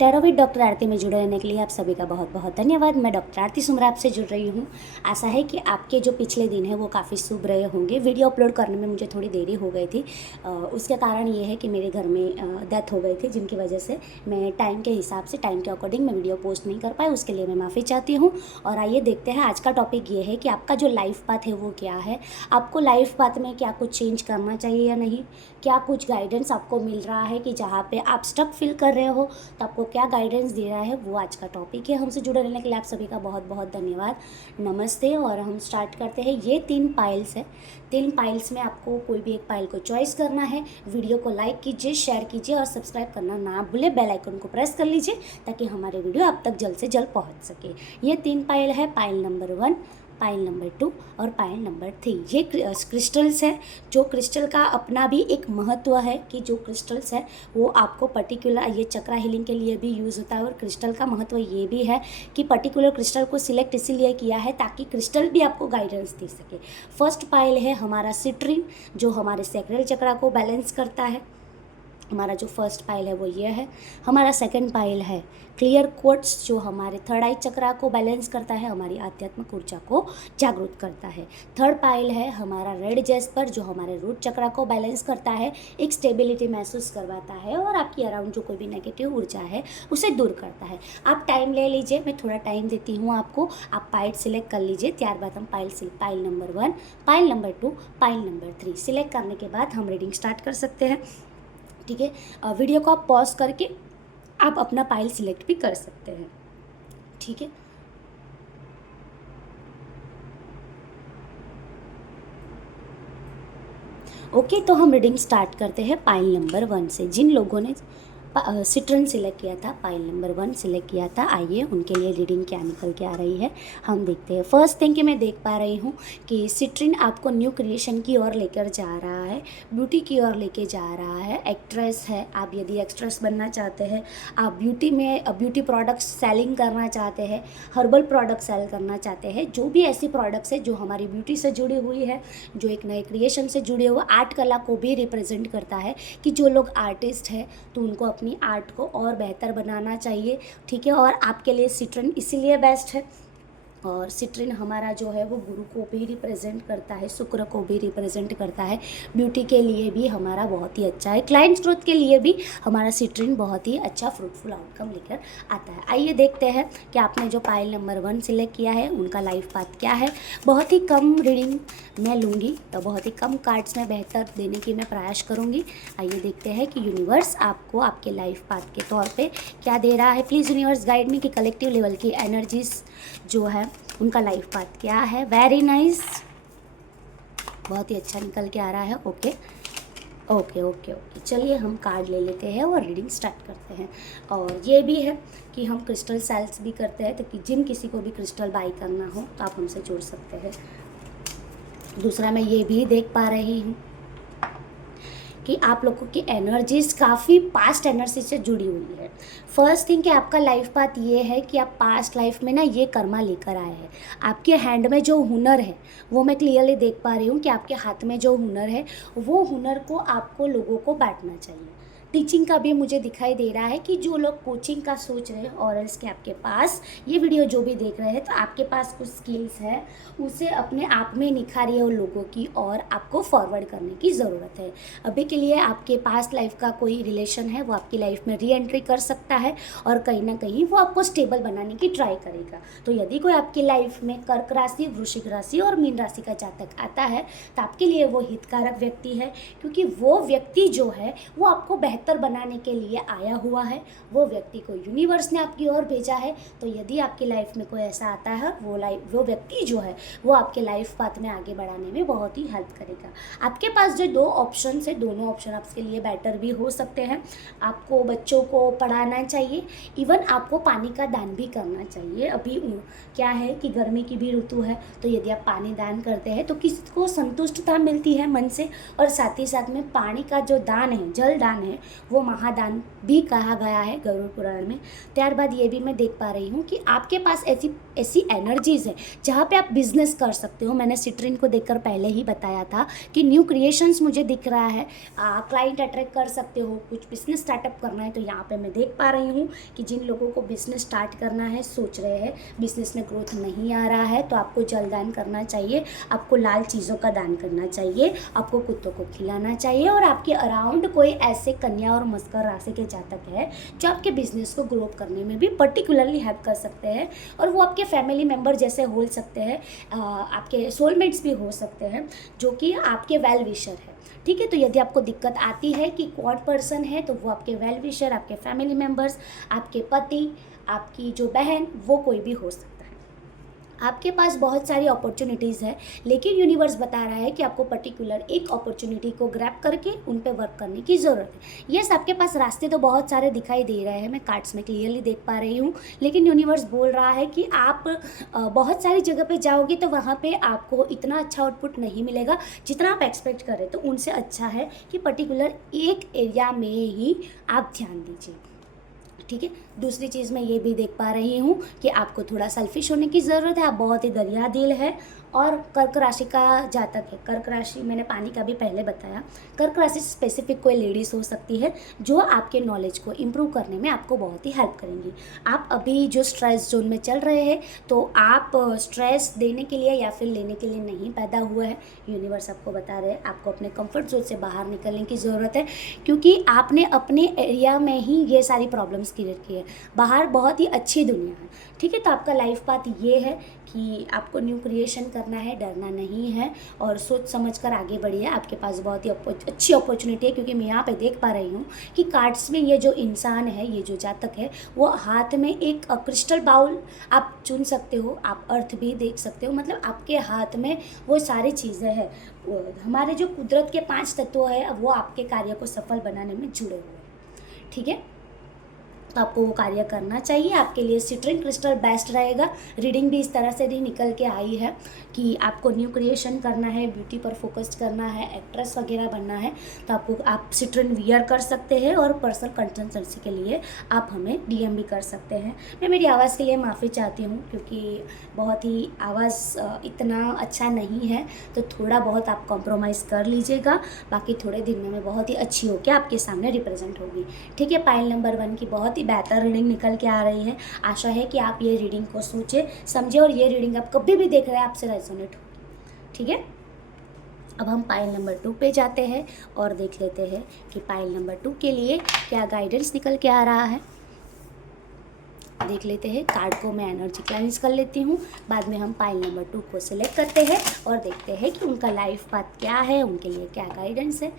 Tarot with doctor आरती में जुड़े रहने के लिए आप सभी का बहुत बहुत धन्यवाद। मैं डॉक्टर आरती सुमरा आपसे जुड़ रही हूँ। आशा है कि आपके जो पिछले दिन हैं वो काफ़ी शुभ रहे होंगे। वीडियो अपलोड करने में मुझे थोड़ी देरी हो गई थी। उसके कारण ये है कि मेरे घर में डेथ हो गई थी, जिनकी वजह से मैं टाइम के हिसाब से, टाइम के अकॉर्डिंग मैं वीडियो पोस्ट नहीं कर पाई। उसके लिए मैं माफ़ी चाहती हूँ। और आइए देखते हैं, आज का टॉपिक ये है कि आपका जो लाइफ पाथ है वो क्या है। आपको लाइफ पाथ में क्या कुछ चेंज करना चाहिए या नहीं, क्या कुछ गाइडेंस आपको मिल रहा है कि जहाँ पे आप स्टक फील कर रहे हो तो आपको क्या गाइडेंस दे रहा है, वो आज का टॉपिक है। हमसे जुड़े रहने के लिए आप सभी का बहुत बहुत धन्यवाद। नमस्ते। और हम स्टार्ट करते हैं। ये 3 पाइल्स है। 3 पाइल्स में आपको कोई भी एक पाइल को चॉइस करना है। वीडियो को लाइक कीजिए, शेयर कीजिए और सब्सक्राइब करना ना भूले। बेल आइकन को प्रेस कर लीजिए ताकि हमारे वीडियो आप तक जल्द से जल्द पहुँच सके। ये 3 पाइल है, पाइल नंबर 1, पाइल नंबर 2 और पाइल नंबर 3। ये क्रिस्टल्स है। जो क्रिस्टल का अपना भी एक महत्व है कि जो क्रिस्टल्स है वो आपको पर्टिकुलर, ये चक्रा हीलिंग के लिए भी यूज़ होता है। और क्रिस्टल का महत्व ये भी है कि पर्टिकुलर क्रिस्टल को सिलेक्ट इसीलिए किया है ताकि क्रिस्टल भी आपको गाइडेंस दे सके। फर्स्ट पाइल है हमारा सिट्रिन, जो हमारे सैक्रल चक्रा को बैलेंस करता है। हमारा जो फर्स्ट पाइल है वो ये है। हमारा सेकंड पाइल है क्लियर क्वार्ट्ज, जो हमारे थर्ड आई चक्रा को बैलेंस करता है, हमारी आध्यात्मिक ऊर्जा को जागरूक करता है। थर्ड पाइल है हमारा रेड जेस्पर, जो हमारे रूट चक्रा को बैलेंस करता है, एक स्टेबिलिटी महसूस करवाता है और आपकी अराउंड जो कोई भी नेगेटिव ऊर्जा है उसे दूर करता है। आप टाइम ले लीजिए, मैं थोड़ा टाइम देती हूँ आपको। आप पाइल सिलेक्ट कर लीजिए, त्यारबाद हम pile number 1, pile number 2, pile number 3 select करने के बाद हम रीडिंग स्टार्ट कर सकते हैं। ठीक है, वीडियो को आप पॉज करके आप अपना पाइल सिलेक्ट भी कर सकते हैं। ठीक है, ओके। तो हम रीडिंग स्टार्ट करते हैं पाइल नंबर 1 से। जिन लोगों ने सिट्रन सिलेक्ट किया था, पाइल नंबर 1 सिलेक्ट किया था, आइए उनके लिए रीडिंग क्या निकल के आ रही है हम देखते हैं। फर्स्ट थिंग कि मैं देख पा रही हूँ कि सिट्रिन आपको न्यू क्रिएशन की ओर लेकर जा रहा है, ब्यूटी की ओर लेके जा रहा है। एक्ट्रेस है आप, यदि एक्ट्रेस बनना चाहते हैं, आप ब्यूटी में ब्यूटी प्रोडक्ट्स सेलिंग करना चाहते हैं, हर्बल प्रोडक्ट सेल करना चाहते हैं, जो भी ऐसी प्रोडक्ट्स है जो हमारी ब्यूटी से जुड़ी हुई है, जो एक नए क्रिएशन से जुड़े हुए, आर्ट कला को भी रिप्रेजेंट करता है कि जो लोग आर्टिस्ट हैं तो उनको अपनी आर्ट को और बेहतर बनाना चाहिए। ठीक है, और आपके लिए सिट्रन इसीलिए बेस्ट है। और सिट्रिन हमारा जो है वो गुरु को भी रिप्रेजेंट करता है, शुक्र को भी रिप्रेजेंट करता है। ब्यूटी के लिए भी हमारा बहुत ही अच्छा है, क्लाइंट ग्रोथ के लिए भी हमारा सिट्रिन बहुत ही अच्छा फ्रूटफुल आउटकम लेकर आता है। आइए देखते हैं कि आपने जो पाइल नंबर 1 सिलेक्ट किया है उनका लाइफ पाथ क्या है। बहुत ही कम रीडिंग मैं लूँगी, तो बहुत ही कम कार्ड्स में बेहतर देने की मैं प्रयास करूँगी। आइए देखते हैं कि यूनिवर्स आपको आपके लाइफ पाथ के तौर पे क्या दे रहा है। प्लीज़ यूनिवर्स गाइड मी कि कलेक्टिव लेवल की एनर्जीज जो है उनका लाइफ पाथ क्या है। वेरी नाइस, बहुत ही अच्छा निकल के आ रहा है। ओके ओके ओके ओके, चलिए हम कार्ड ले लेते हैं और रीडिंग स्टार्ट करते हैं। और ये भी है कि हम क्रिस्टल सेल्स भी करते हैं, तो कि जिन किसी को भी क्रिस्टल बाई करना हो तो आप हमसे जुड़ सकते हैं। दूसरा मैं ये भी देख पा रही हूँ कि आप लोगों की एनर्जीज काफ़ी पास्ट एनर्जी से जुड़ी हुई है। फर्स्ट थिंग कि आपका लाइफ पाथ ये है कि आप पास्ट लाइफ में ना ये कर्मा लेकर आए हैं। आपके हैंड में जो हुनर है वो मैं क्लियरली देख पा रही हूँ कि आपके हाथ में जो हुनर है वो हुनर को आपको लोगों को बांटना चाहिए। टीचिंग का भी मुझे दिखाई दे रहा है कि जो लोग कोचिंग का सोच रहे हैं और इसके आपके पास ये वीडियो जो भी देख रहे हैं तो आपके पास कुछ स्किल्स है, उसे अपने आप में निखारिए और लोगों की और आपको फॉरवर्ड करने की ज़रूरत है। अभी के लिए आपके पास लाइफ का कोई रिलेशन है वो आपकी लाइफ में री एंट्री कर सकता है और कहीं ना कहीं वो आपको स्टेबल बनाने की ट्राई करेगा। तो यदि कोई आपकी लाइफ में कर्क राशि, वृश्चिक राशि और मीन राशि का जातक आता है तो आपके लिए वो हितकारक व्यक्ति है, क्योंकि वो व्यक्ति जो है वो आपको बेहतर बनाने के लिए आया हुआ है। वो व्यक्ति को यूनिवर्स ने आपकी ओर भेजा है। तो यदि आपकी लाइफ में कोई ऐसा आता है, वो व्यक्ति जो है वो आपके लाइफ पाथ में आगे बढ़ाने में बहुत ही हेल्प करेगा। आपके पास जो 2 ऑप्शन है, दोनों ऑप्शन आपके लिए बेटर भी हो सकते हैं। आपको बच्चों को पढ़ाना चाहिए, इवन आपको पानी का दान भी करना चाहिए। अभी क्या है कि गर्मी की भी ऋतु है, तो यदि आप पानी दान करते हैं तो किसी को संतुष्टता मिलती है मन से, और साथ ही साथ में पानी का जो दान है, जल दान है, वो महादान भी कहा गया है गरुड़ पुराण में। त्यारबाद ये भी मैं देख पा रही हूँ कि आपके पास ऐसी ऐसी एनर्जीज़ है जहाँ पे आप बिजनेस कर सकते हो। मैंने सिट्रिन को देखकर पहले ही बताया था कि न्यू क्रिएशंस मुझे दिख रहा है, क्लाइंट अट्रैक्ट कर सकते हो, कुछ बिजनेस स्टार्टअप करना है। तो यहाँ पे मैं देख पा रही हूँ कि जिन लोगों को बिजनेस स्टार्ट करना है, सोच रहे हैं, बिजनेस में ग्रोथ नहीं आ रहा है, तो आपको जल दान करना चाहिए, आपको लाल चीज़ों का दान करना चाहिए, आपको कुत्तों को खिलाना चाहिए। और आपके अराउंड कोई ऐसे कन्या और मकर राशि के जातक है जो आपके बिजनेस को ग्रो करने में भी पर्टिकुलरली हेल्प कर सकते हैं, और वो आपके फैमिली मेम्बर जैसे हो सकते हैं, आपके सोलमेट्स भी हो सकते हैं जो कि आपके वेल विशर है। ठीक है, तो यदि आपको दिक्कत आती है कि कौन पर्सन है, तो वो आपके वेल विशर, आपके फैमिली मेम्बर्स, आपके पति, आपकी जो बहन, वो कोई भी हो सकता है। आपके पास बहुत सारी अपॉर्चुनिटीज़ है, लेकिन यूनिवर्स बता रहा है कि आपको पर्टिकुलर एक अपॉर्चुनिटी को ग्रैब करके उन पे वर्क करने की ज़रूरत है। यस, आपके पास रास्ते तो बहुत सारे दिखाई दे रहे हैं, मैं कार्ड्स में क्लियरली देख पा रही हूँ, लेकिन यूनिवर्स बोल रहा है कि आप बहुत सारी जगह पे जाओगे तो वहाँ पे आपको इतना अच्छा आउटपुट नहीं मिलेगा जितना आप एक्सपेक्ट करें। तो उनसे अच्छा है कि पर्टिकुलर एक एरिया में ही आप ध्यान दीजिए। ठीक है, दूसरी चीज़ मैं ये भी देख पा रही हूँ कि आपको थोड़ा सेल्फिश होने की ज़रूरत है। आप बहुत ही दरिया दिल है और कर्क राशि का जातक है। कर्क राशि मैंने पानी का भी पहले बताया। कर्क राशि स्पेसिफिक कोई लेडीज़ हो सकती है जो आपके नॉलेज को इम्प्रूव करने में आपको बहुत ही हेल्प करेंगी। आप अभी जो स्ट्रेस जोन में चल रहे हैं, तो आप स्ट्रेस देने के लिए या फिर लेने के लिए नहीं पैदा हुआ है। यूनिवर्स आपको बता रहे हैं आपको अपने कंफर्ट जोन से बाहर निकलने की ज़रूरत है, क्योंकि आपने अपने एरिया में ही ये सारी प्रॉब्लम्स क्रिएट की है। बाहर बहुत ही अच्छी दुनिया है। ठीक है, तो आपका लाइफ पाथ ये है कि आपको न्यू क्रिएशन करना है, डरना नहीं है और सोच समझ कर आगे बढ़िए। आपके पास बहुत ही अच्छी अपॉर्चुनिटी है, क्योंकि मैं यहाँ पे देख पा रही हूँ कि कार्ड्स में ये जो इंसान है, ये जो जातक है, वो हाथ में एक क्रिस्टल बाउल आप चुन सकते हो, आप अर्थ भी देख सकते हो, मतलब आपके हाथ में वो सारी चीज़ें हैं। हमारे जो कुदरत के 5 तत्व है, वो आपके कार्य को सफल बनाने में जुड़े हुए हैं। ठीक है, तो आपको वो कार्य करना चाहिए। आपके लिए सिट्रिन क्रिस्टल बेस्ट रहेगा। रीडिंग भी इस तरह से ही निकल के आई है कि आपको न्यू क्रिएशन करना है, ब्यूटी पर फोकस करना है, एक्ट्रेस वगैरह बनना है, तो आप सिट्रिन वियर कर सकते हैं। और पर्सनल कंसल्टेंसी के लिए आप हमें DM भी कर सकते हैं। मैं मेरी आवाज़ के लिए माफ़ी चाहती हूँ, क्योंकि बहुत ही आवाज़ इतना अच्छा नहीं है, तो थोड़ा बहुत आप कॉम्प्रोमाइज़ कर लीजिएगा। बाकी थोड़े दिन में मैं बहुत ही अच्छी होकर आपके सामने रिप्रेजेंट होगी। ठीक है, पाइल नंबर 1 की बहुत बेहतर रीडिंग निकल के आ रही है। आशा है कि आप ये रीडिंग को सोचे समझे, और ये रीडिंग आप कभी भी देख रहे हैं आपसे रेजोनेट होगी। ठीक है, अब हम पाइल नंबर 2 पे जाते हैं और देख लेते हैं कि पाइल नंबर 2 के लिए क्या गाइडेंस निकल के आ रहा है। देख लेते हैं, कार्ड को मैं एनर्जी क्लेंस कर लेती हूँ, बाद में हम पाइल नंबर 2 को सिलेक्ट करते हैं और देखते हैं कि उनका लाइफ पाथ क्या है, उनके लिए क्या गाइडेंस है।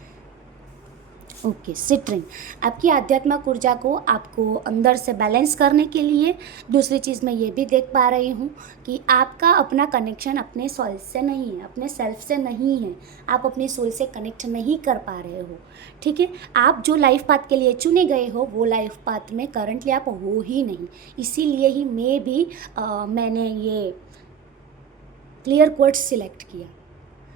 ओके, सिट्रिन आपकी आध्यात्मिक ऊर्जा को आपको अंदर से बैलेंस करने के लिए। दूसरी चीज़ मैं ये भी देख पा रही हूँ कि आपका अपना कनेक्शन अपने सोल से नहीं है, अपने सेल्फ से नहीं है, आप अपने सोल से कनेक्ट नहीं कर पा रहे हो। ठीक है, आप जो लाइफ पाथ के लिए चुने गए हो, वो लाइफ पाथ में करंटली आप हो ही नहीं। इसीलिए ही मैंने ये क्लियर कोट्स सिलेक्ट किया।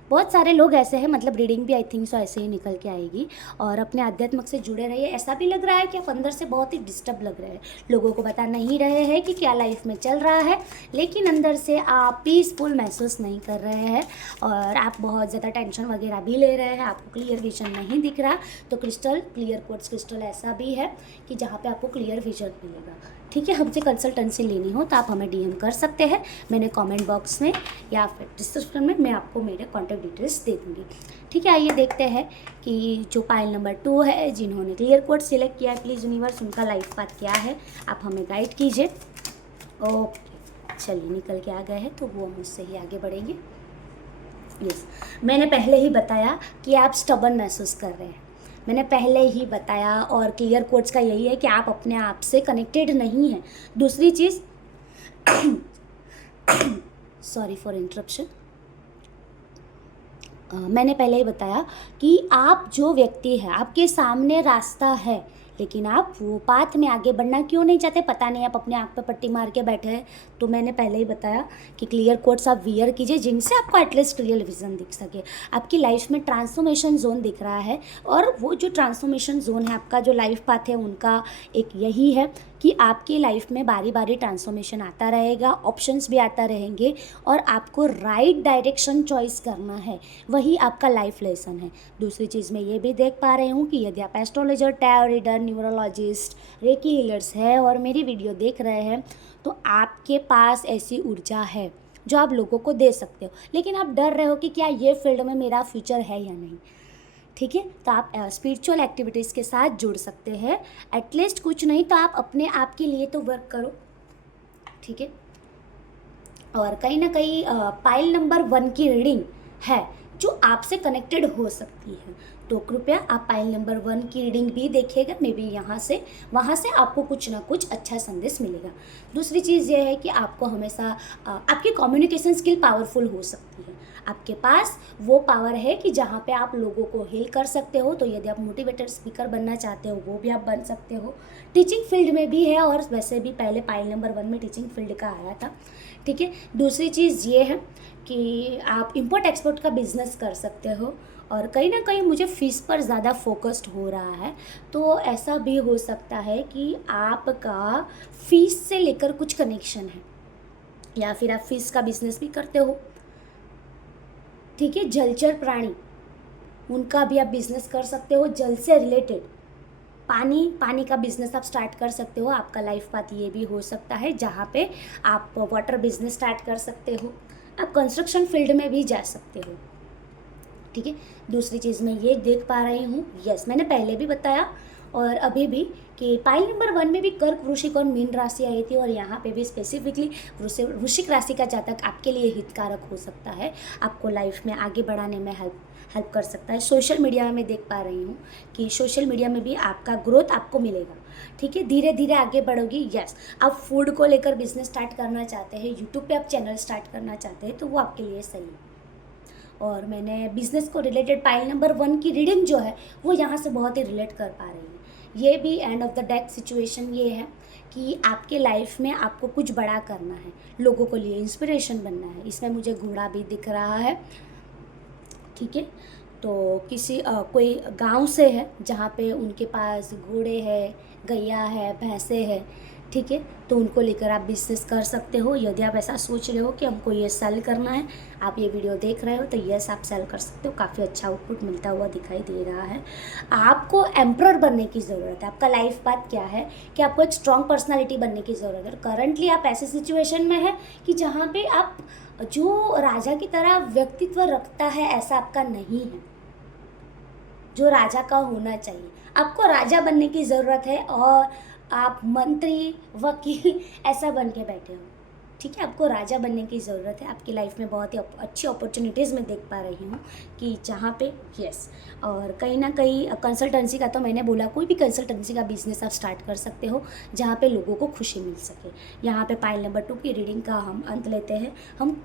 बहुत सारे लोग ऐसे हैं, मतलब रीडिंग भी आई थिंक सो ऐसे ही निकल के आएगी। और अपने आध्यात्मिक से जुड़े रहिए। ऐसा भी लग रहा है कि आप अंदर से बहुत ही डिस्टर्ब लग रहे हैं, लोगों को बता नहीं रहे हैं कि क्या लाइफ में चल रहा है, लेकिन अंदर से आप पीसफुल महसूस नहीं कर रहे हैं और आप बहुत ज़्यादा टेंशन वगैरह भी ले रहे हैं, आपको क्लियर विजन नहीं दिख रहा। तो क्रिस्टल, क्लियर क्वार्ट्ज क्रिस्टल ऐसा भी है कि जहाँ पे आपको क्लियर विजन मिलेगा। ठीक है, हमसे कंसल्टेंसी लेनी हो तो आप हमें DM कर सकते हैं। मैंने कमेंट बॉक्स में या फिर डिस्क्रिप्शन में मैं आपको मेरे कॉन्टैक्ट डिटेल्स दे दूँगी। ठीक है, आइए देखते हैं कि जो पाइल नंबर 2 है, जिन्होंने क्लियर कोड सिलेक्ट किया है, प्लीज़ यूनिवर्स उनका लाइफ पाथ क्या है, आप हमें गाइड कीजिए। ओके, चलिए निकल के आ गए हैं, तो वो मुझसे ही आगे बढ़ेंगे। यस, मैंने पहले ही बताया कि आप स्टबर्न महसूस कर रहे हैं, मैंने पहले ही बताया। और क्लियर कोड्स का यही है कि आप अपने आप से कनेक्टेड नहीं हैं। दूसरी चीज़ सॉरी फॉर इंटरप्शन, मैंने पहले ही बताया कि आप जो व्यक्ति है, आपके सामने रास्ता है, लेकिन आप वो पाथ में आगे बढ़ना क्यों नहीं चाहते, पता नहीं, आप अपने आँख पे पट्टी मार के बैठे हैं। तो मैंने पहले ही बताया कि क्लियर कोट्स आप वियर कीजिए जिनसे आपको एटलीस्ट रियल विज़न दिख सके। आपकी लाइफ में ट्रांसफॉर्मेशन जोन दिख रहा है, और वो जो ट्रांसफॉर्मेशन जोन है, आपका जो लाइफ पाथ है, उनका एक यही है कि आपकी लाइफ में बारी बारी ट्रांसफॉर्मेशन आता रहेगा, ऑप्शंस भी आता रहेंगे, और आपको राइट डायरेक्शन चॉइस करना है, वही आपका लाइफ लेसन है। दूसरी चीज़ मैं ये भी देख पा रही हूँ कि यदि आप astrologer, tarot reader, numerologist, reiki healers है और मेरी वीडियो देख रहे हैं, तो आपके पास ऐसी ऊर्जा है जो आप लोगों को दे सकते हो, लेकिन आप डर रहे हो कि क्या ये फील्ड में मेरा फ्यूचर है या नहीं। ठीक है, तो आप स्पिरिचुअल एक्टिविटीज़ के साथ जुड़ सकते हैं, एटलीस्ट कुछ नहीं तो आप अपने आप के लिए तो वर्क करो। ठीक है, और कहीं ना कहीं पाइल नंबर 1 की रीडिंग है जो आपसे कनेक्टेड हो सकती है, तो कृपया आप पाइल नंबर 1 की रीडिंग भी देखिएगा। मे बी वहाँ से आपको कुछ ना कुछ अच्छा संदेश मिलेगा। दूसरी चीज़ ये है कि आपको हमेशा आपकी कम्युनिकेशन स्किल पावरफुल हो सकती है। आपके पास वो पावर है कि जहाँ पे आप लोगों को हील कर सकते हो, तो यदि आप मोटिवेटर स्पीकर बनना चाहते हो वो भी आप बन सकते हो। टीचिंग फील्ड में भी है, और वैसे भी पहले पाइल नंबर 1 में टीचिंग फील्ड का आया था। ठीक है, दूसरी चीज़ ये है कि आप इम्पोर्ट एक्सपोर्ट का बिजनेस कर सकते हो, और कहीं ना कहीं मुझे फ़ीस पर ज़्यादा फोकस्ड हो रहा है, तो ऐसा भी हो सकता है कि आपका फ़ीस से लेकर कुछ कनेक्शन है, या फिर आप फ़ीस का बिजनेस भी करते हो। ठीक है, जलचर प्राणी, उनका भी आप बिजनेस कर सकते हो, जल से रिलेटेड पानी का बिजनेस आप स्टार्ट कर सकते हो। आपका लाइफ पाथ ये भी हो सकता है जहाँ पे आप वाटर बिजनेस स्टार्ट कर सकते हो। आप कंस्ट्रक्शन फील्ड में भी जा सकते हो। ठीक है, दूसरी चीज़ मैं ये देख पा रही हूँ, यस मैंने पहले भी बताया और अभी भी, कि पाइल नंबर 1 में भी कर्क, वृश्चिक और मीन राशि आई थी, और यहाँ पे भी स्पेसिफिकली वृश्चिक राशि का जातक आपके लिए हितकारक हो सकता है, आपको लाइफ में आगे बढ़ाने में हेल्प कर सकता है। सोशल मीडिया में मैं देख पा रही हूँ कि सोशल मीडिया में भी आपका ग्रोथ आपको मिलेगा। ठीक है, धीरे धीरे आगे बढ़ोगी। यस, आप फूड को लेकर बिजनेस स्टार्ट करना चाहते हैं, यूट्यूब पे आप चैनल स्टार्ट करना चाहते हैं, तो वो आपके लिए सही है। और मैंने बिजनेस को रिलेटेड पाइल नंबर 1 की रीडिंग जो है वो यहाँ से बहुत ही रिलेट कर पा रही हूँ। ये भी end of the deck situation ये है कि आपके लाइफ में आपको कुछ बड़ा करना है, लोगों को लिए इंस्पिरेशन बनना है। इसमें मुझे घोड़ा भी दिख रहा है। ठीक है, तो किसी कोई गांव से है जहाँ पे उनके पास घोड़े है, गैया है, भैंसे है। ठीक है, तो उनको लेकर आप बिजनेस कर सकते हो। यदि आप ऐसा सोच रहे हो कि हमको ये सेल करना है, आप ये वीडियो देख रहे हो, तो यस आप सेल कर सकते हो। काफ़ी अच्छा आउटपुट मिलता हुआ दिखाई दे रहा है। आपको एम्प्रर बनने की ज़रूरत है। आपका लाइफ पाथ क्या है कि आपको एक स्ट्रॉन्ग पर्सनालिटी बनने की ज़रूरत है। करंटली आप ऐसे सिचुएशन में है कि जहाँ पे आप जो राजा की तरह व्यक्तित्व रखता है, ऐसा आपका नहीं है जो राजा का होना चाहिए। आपको राजा बनने की ज़रूरत है, और आप मंत्री, वकील ऐसा बन के बैठे हो। ठीक है, आपको राजा बनने की ज़रूरत है। आपकी लाइफ में बहुत ही अच्छी अपॉर्चुनिटीज़ मैं देख पा रही हूँ कि जहाँ पे यस, और कहीं ना कहीं कंसल्टेंसी का, तो मैंने बोला कोई भी कंसल्टेंसी का बिजनेस आप स्टार्ट कर सकते हो जहाँ पे लोगों को खुशी मिल सके। यहाँ पे पाइल नंबर 2 की रीडिंग का हम अंत लेते हैं।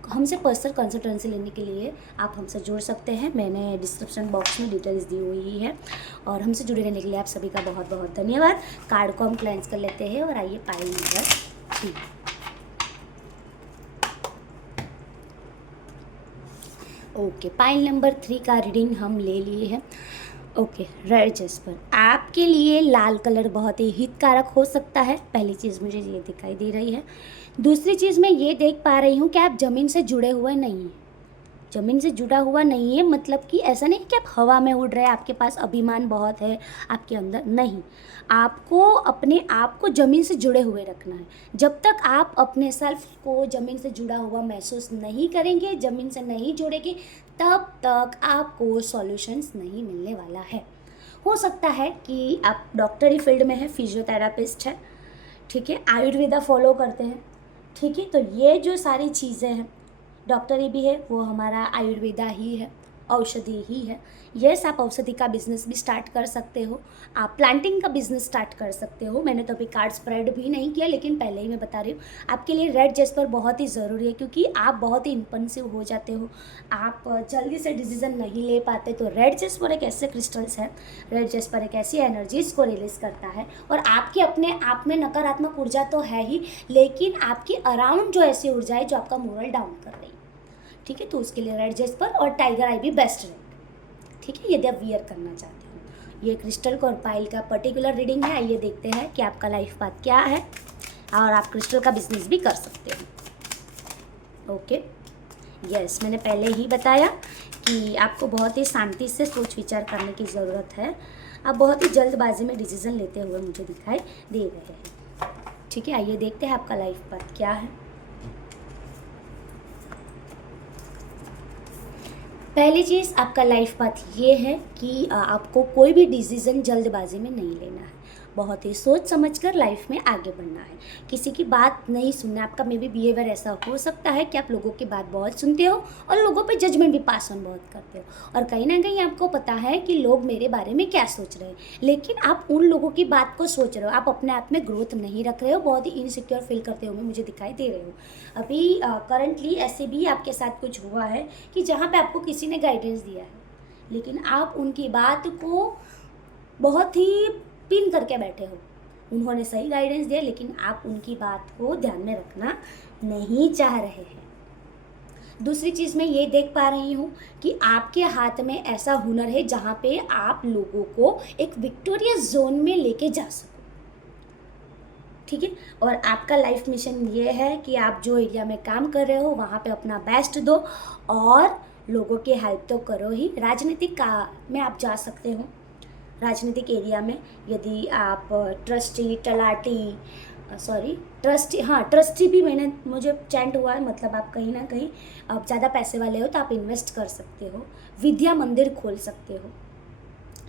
हमसे पर्सनल कंसल्टेंसी लेने के लिए आप हमसे जुड़ सकते हैं। मैंने डिस्क्रिप्शन बॉक्स में डिटेल्स दी हुई है, और हमसे जुड़े रहने के लिए आप सभी का बहुत बहुत धन्यवाद। कार्ड को हम क्लेंस कर लेते हैं, और आइए pile number 3। Okay, pile number 3 का रीडिंग हम ले लिए हैं। ओके, रेड जैस्पर आपके लिए लाल कलर बहुत ही हितकारक हो सकता है। पहली चीज़ मुझे ये दिखाई दे रही है। दूसरी चीज़ मैं ये देख पा रही हूँ कि आप ज़मीन से जुड़े हुए नहीं हैं। ज़मीन से जुड़ा हुआ नहीं है मतलब कि ऐसा नहीं कि आप हवा में उड़ रहे हैं, आपके पास अभिमान बहुत है आपके अंदर, नहीं। आपको अपने आप को ज़मीन से जुड़े हुए रखना है। जब तक आप अपने सेल्फ को ज़मीन से जुड़ा हुआ महसूस नहीं करेंगे, ज़मीन से नहीं जोड़ेंगे, तब तक आपको सॉल्यूशंस नहीं मिलने वाला है। हो सकता है कि आप डॉक्टरी फील्ड में है, फिजियोथेरापिस्ट है, ठीक है, आयुर्वेदा फॉलो करते हैं। ठीक है, तो ये जो सारी चीज़ें हैं, डॉक्टरी भी है, वो हमारा आयुर्वेदा ही है। औषधि ही है। यस, आप औषधि का बिजनेस भी स्टार्ट कर सकते हो, आप प्लांटिंग का बिजनेस स्टार्ट कर सकते हो। मैंने तो अभी कार्ड स्प्रेड भी नहीं किया, लेकिन पहले ही मैं बता रही हूँ आपके लिए रेड जेस्पर बहुत ही ज़रूरी है, क्योंकि आप बहुत ही इम्पल्सिव हो जाते हो, आप जल्दी से डिसीजन नहीं ले पाते। तो रेड जेस्पर एक ऐसे क्रिस्टल्स है, रेड जेस्पर एक ऐसी एनर्जीज को रिलीज करता है, और आपके अपने आप में नकारात्मक ऊर्जा तो है ही, लेकिन आपके अराउंड जो ऐसी ऊर्जा है जो आपका मोरल डाउन कर रही है, ठीक है। तो उसके लिए रेड जेस्पर और टाइगर आई भी बेस्ट रहेगा, ठीक है, यदि आप वियर करना चाहते हो। ये क्रिस्टल और पायल का पर्टिकुलर रीडिंग है। आइए देखते हैं कि आपका लाइफ पाथ क्या है, और आप क्रिस्टल का बिजनेस भी कर सकते हो। ओके, यस, मैंने पहले ही बताया कि आपको बहुत ही शांति से सोच विचार करने की ज़रूरत है। आप बहुत ही जल्दबाजी में डिसीजन लेते हुए मुझे दिखाई दे रहे हैं, ठीक है। आइए देखते हैं आपका लाइफ पाथ क्या है। पहली चीज़, आपका लाइफ पाथ ये है कि आपको कोई भी डिसीज़न जल्दबाजी में नहीं लेना है, बहुत ही सोच समझकर लाइफ में आगे बढ़ना है, किसी की बात नहीं सुनना। आपका मे बी बिहेवियर ऐसा हो सकता है कि आप लोगों की बात बहुत सुनते हो और लोगों पे जजमेंट भी पास ऑन बहुत करते हो, और कहीं ना कहीं आपको पता है कि लोग मेरे बारे में क्या सोच रहे हैं, लेकिन आप उन लोगों की बात को सोच रहे हो, आप अपने आप में ग्रोथ नहीं रख रहे हो, बहुत ही इनसिक्योर फील करते हुए मुझे दिखाई दे रहे हो। अभी करंटली ऐसे भी आपके साथ कुछ हुआ है कि जहाँ पे आपको किसी ने गाइडेंस दिया है, लेकिन आप उनकी बात को बहुत ही पिन करके बैठे हो। उन्होंने सही गाइडेंस दिया, लेकिन आप उनकी बात को ध्यान में रखना नहीं चाह रहे हैं। दूसरी चीज़ मैं ये देख पा रही हूँ कि आपके हाथ में ऐसा हुनर है जहाँ पे आप लोगों को एक विक्टोरियस जोन में लेके जा सको, ठीक है। और आपका लाइफ मिशन ये है कि आप जो एरिया में काम कर रहे हो वहाँ पे अपना बेस्ट दो, और लोगों की हेल्प तो करो ही। राजनीतिक का में आप जा सकते हो, राजनीतिक एरिया में यदि आप ट्रस्टी ट्रस्टी भी मुझे चैंट हुआ है, मतलब आप कहीं ना कहीं आप ज़्यादा पैसे वाले हो तो आप इन्वेस्ट कर सकते हो, विद्या मंदिर खोल सकते हो,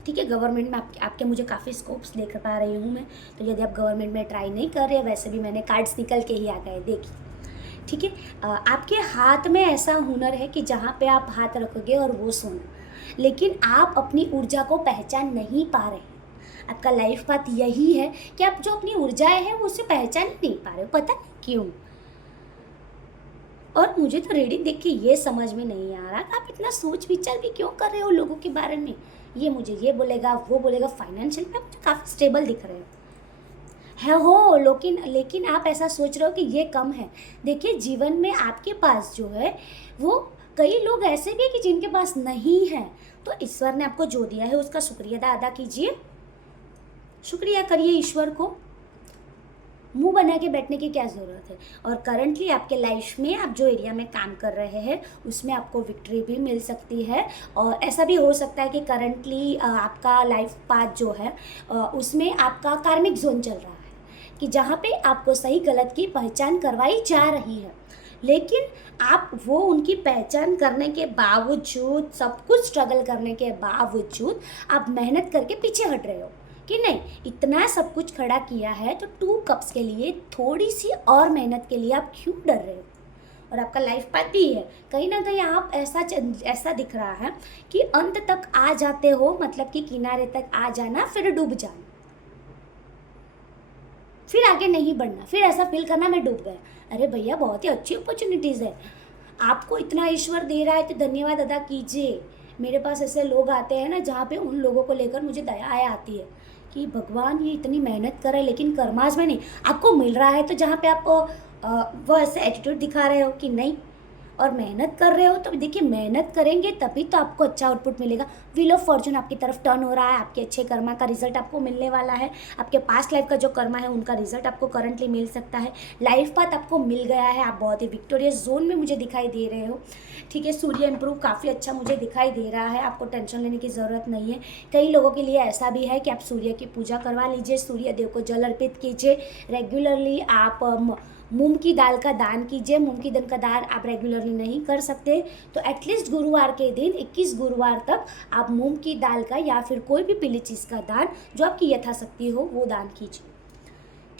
ठीक है। गवर्नमेंट में आपके मुझे काफ़ी स्कोप्स देख पा रही हूँ मैं, तो यदि आप गवर्नमेंट में ट्राई नहीं कर रहे, वैसे भी मैंने कार्ड्स निकल के ही आ गए, देखिए, ठीक है। आपके हाथ में ऐसा हुनर है कि जहाँ पे आप हाथ रखोगे और वो सोना, लेकिन आप अपनी ऊर्जा को पहचान नहीं पा रहे हैं। आपका लाइफ पाथ यही है कि आप जो अपनी ऊर्जाएं हैं वो उसे पहचान ही नहीं पा रहे हो, पता नहीं क्यों। और मुझे तो रीडिंग देख के ये समझ में नहीं आ रहा कि आप इतना सोच विचार भी क्यों कर रहे हो लोगों के बारे में। ये मुझे ये बोलेगा, वो बोलेगा, फाइनेंशियल में मुझे काफ़ी स्टेबल दिख रहे हो, लेकिन आप ऐसा सोच रहे हो कि ये कम है। देखिए, जीवन में आपके पास जो है वो कई लोग ऐसे भी है कि जिनके पास नहीं है, तो ईश्वर ने आपको जो दिया है उसका शुक्रिया अदा कीजिए, शुक्रिया करिए ईश्वर को। मुंह बना के बैठने की क्या ज़रूरत है। और करंटली आपके लाइफ में आप जो एरिया में काम कर रहे हैं उसमें आपको विक्ट्री भी मिल सकती है, और ऐसा भी हो सकता है कि करंटली आपका लाइफ पाथ जो है उसमें आपका कार्मिक जोन चल रहा है, कि जहाँ पे आपको सही गलत की पहचान करवाई जा रही है, लेकिन आप वो उनकी पहचान करने के बावजूद, सब कुछ स्ट्रगल करने के बावजूद आप मेहनत करके पीछे हट रहे हो कि नहीं, इतना सब कुछ खड़ा किया है तो 2 कप्स के लिए थोड़ी सी और मेहनत के लिए आप क्यों डर रहे हो। और आपका लाइफ पाथ भी है, कहीं ना कहीं आप ऐसा दिख रहा है कि अंत तक आ जाते हो, मतलब कि किनारे तक आ जाना फिर डूब जाना, फिर आगे नहीं बढ़ना, फिर ऐसा फील करना मैं डूब गया। अरे भैया, बहुत ही अच्छी अपॉर्चुनिटीज़ है, आपको इतना ईश्वर दे रहा है तो धन्यवाद अदा कीजिए। मेरे पास ऐसे लोग आते हैं ना जहाँ पे उन लोगों को लेकर मुझे दया आती है कि भगवान ये इतनी मेहनत कर रहे हैं लेकिन कर्माज में नहीं, आपको मिल रहा है तो जहाँ पे आप वो ऐसे एटीट्यूड दिखा रहे हो कि नहीं, और मेहनत कर रहे हो तो देखिए, मेहनत करेंगे तभी तो आपको अच्छा आउटपुट मिलेगा। व्हील ऑफ फॉर्चून आपकी तरफ टर्न हो रहा है, आपके अच्छे कर्मा का रिजल्ट आपको मिलने वाला है, आपके पास्ट लाइफ का जो कर्मा है उनका रिजल्ट आपको करंटली मिल सकता है। लाइफ पाथ आपको मिल गया है, आप बहुत ही विक्टोरियस जोन में मुझे दिखाई दे रहे हो, ठीक है। सूर्य इंप्रूव काफ़ी अच्छा मुझे दिखाई दे रहा है, आपको टेंशन लेने की ज़रूरत नहीं है। कई लोगों के लिए ऐसा भी है कि आप सूर्य की पूजा करवा लीजिए, सूर्य देव को जल अर्पित कीजिए, रेगुलरली आप मूंग की दाल का दान कीजिए। मूंग की दाल का दान आप रेगुलरली नहीं कर सकते तो एटलीस्ट गुरुवार के दिन 21 गुरुवार तक आप मूंग की दाल का या फिर कोई भी पीली चीज़ का दान जो आपकी यथाशक्ति हो वो दान कीजिए,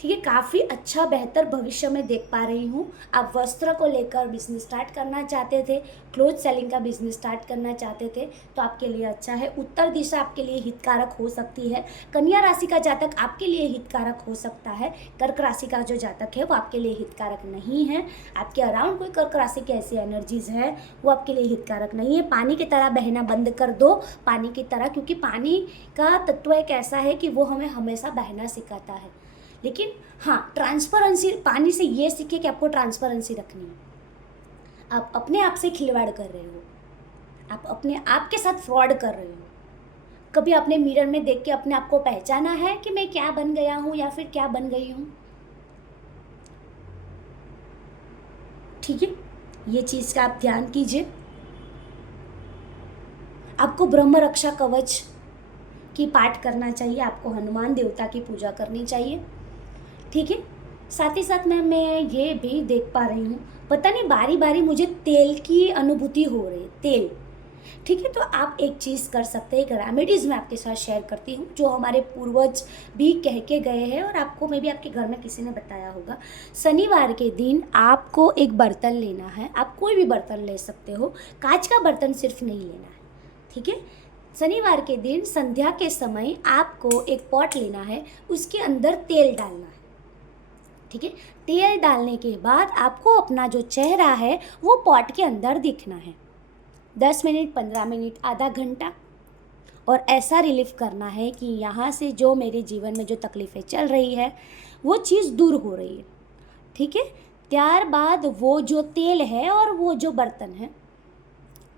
ठीक है, काफ़ी अच्छा बेहतर भविष्य में देख पा रही हूँ। आप वस्त्र को लेकर बिजनेस स्टार्ट करना चाहते थे, क्लोथ सेलिंग का बिजनेस स्टार्ट करना चाहते थे, तो आपके लिए अच्छा है। उत्तर दिशा आपके लिए हितकारक हो सकती है। कन्या राशि का जातक आपके लिए हितकारक हो सकता है। कर्क राशि का जो जातक है वो आपके लिए हितकारक नहीं है। आपके अराउंड कोई कर्क राशि की ऐसी एनर्जीज है वो आपके लिए हितकारक नहीं है। पानी की तरह बहना बंद कर दो, पानी की तरह, क्योंकि पानी का तत्व एक ऐसा है कि वो हमें हमेशा बहना सिखाता है। लेकिन हाँ, ट्रांसपेरेंसी, पानी से ये सीखे कि आपको ट्रांसपेरेंसी रखनी है। आप अपने आप से खिलवाड़ कर रहे हो, आप अपने आप के साथ फ्रॉड कर रहे हो। कभी आपने मिरर में देख के अपने आप को पहचाना है कि मैं क्या बन गया हूँ या फिर क्या बन गई हूँ? ठीक है, ये चीज़ का आप ध्यान कीजिए। आपको ब्रह्म रक्षा कवच की पाठ करना चाहिए, आपको हनुमान देवता की पूजा करनी चाहिए। ठीक है, साथ ही साथ मैं ये भी देख पा रही हूँ, पता नहीं बारी बारी मुझे तेल की अनुभूति हो रही है, तेल। ठीक है, तो आप एक चीज़ कर सकते हैं, एक रेमेडीज़ मैं आपके साथ शेयर करती हूँ जो हमारे पूर्वज भी कह के गए हैं और आपको मे भी आपके घर में किसी ने बताया होगा। शनिवार के दिन आपको एक बर्तन लेना है, आप कोई भी बर्तन ले सकते हो, कांच का बर्तन सिर्फ नहीं लेना है। ठीक है, शनिवार के दिन संध्या के समय आपको एक पॉट लेना है, उसके अंदर तेल डालना है। ठीक है, तेल डालने के बाद आपको अपना जो चेहरा है वो पॉट के अंदर दिखना है 10 मिनट, 15 मिनट, आधा घंटा, और ऐसा रिलीफ करना है कि यहाँ से जो मेरे जीवन में जो तकलीफ़ें चल रही है वो चीज़ दूर हो रही है। ठीक है, त्यारबाद वो जो तेल है और वो जो बर्तन है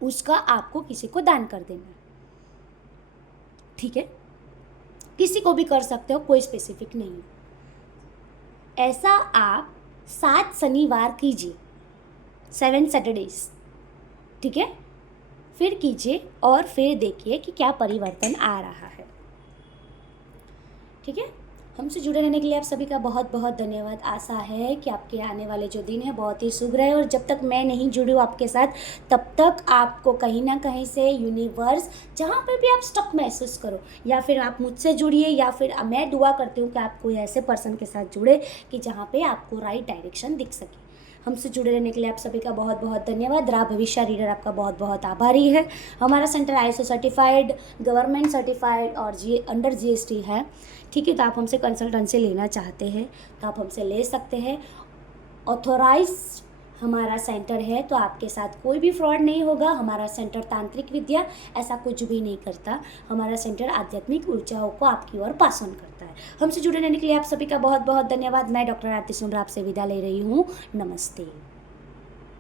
उसका आपको किसी को दान कर देना है। ठीक है, किसी को भी कर सकते हो, कोई स्पेसिफिक नहीं है। ऐसा आप 7 शनिवार कीजिए, 7 सैटरडेज। ठीक है, फिर कीजिए और फिर देखिए कि क्या परिवर्तन आ रहा है। ठीक है, हमसे जुड़े रहने के लिए आप सभी का बहुत बहुत धन्यवाद। आशा है कि आपके आने वाले जो दिन है बहुत ही शुभ रहे, और जब तक मैं नहीं जुड़ी हूँ आपके साथ तब तक आपको कहीं ना कहीं से यूनिवर्स, जहाँ पर भी आप स्टक महसूस करो, या फिर आप मुझसे जुड़िए, या फिर मैं दुआ करती हूँ कि आप कोई ऐसे पर्सन के साथ जुड़े कि जहाँ पे आपको राइट डायरेक्शन दिख सके। हमसे जुड़े रहने के लिए आप सभी का बहुत बहुत धन्यवाद। राह भविष्य रीडर आपका बहुत बहुत आभारी है। हमारा centre ISO certified, government certified और अंडर GST है। ठीक है, तो आप हमसे कंसल्टेंसी लेना चाहते हैं तो आप हमसे ले सकते हैं। ऑथोराइज हमारा सेंटर है, तो आपके साथ कोई भी फ्रॉड नहीं होगा। हमारा सेंटर तांत्रिक विद्या ऐसा कुछ भी नहीं करता। हमारा सेंटर आध्यात्मिक ऊर्जाओं को आपकी ओर पास ऑन करता है। हमसे जुड़े रहने के लिए आप सभी का बहुत बहुत धन्यवाद। मैं डॉक्टर आरती सुंडरा आपसे विदा ले रही हूँ। नमस्ते।